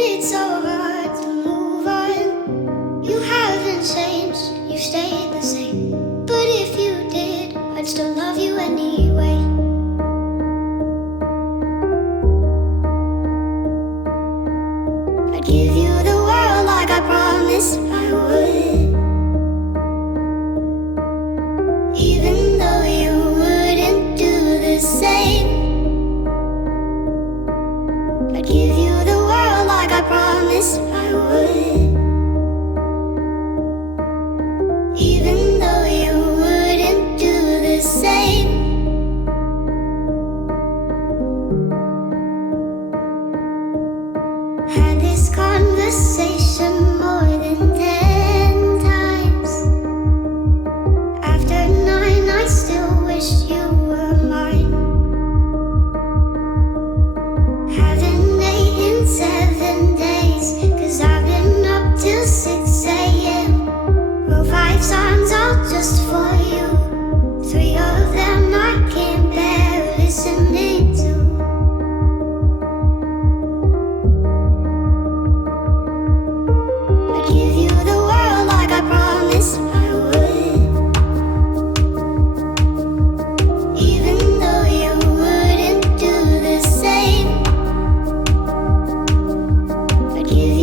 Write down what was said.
it's so hard to move on. You haven't changed, you stayed the same. But if you did, I'd still love you anyway. I'd give you the world like I promised I would. Even though you wouldn't do the same. I'd give you the world like I promised I would. Even though you wouldn't do the same. Had this conversation more than 10 times. After 9 I still wish you were mine. Haven't ate in 7 days, 'cause I've been up till 6 a.m. Wrote 5 songs all just for you. 3 of them I can't bear listening to. I'd give you the world like I promised I would. Even though you wouldn't do the same. I'd give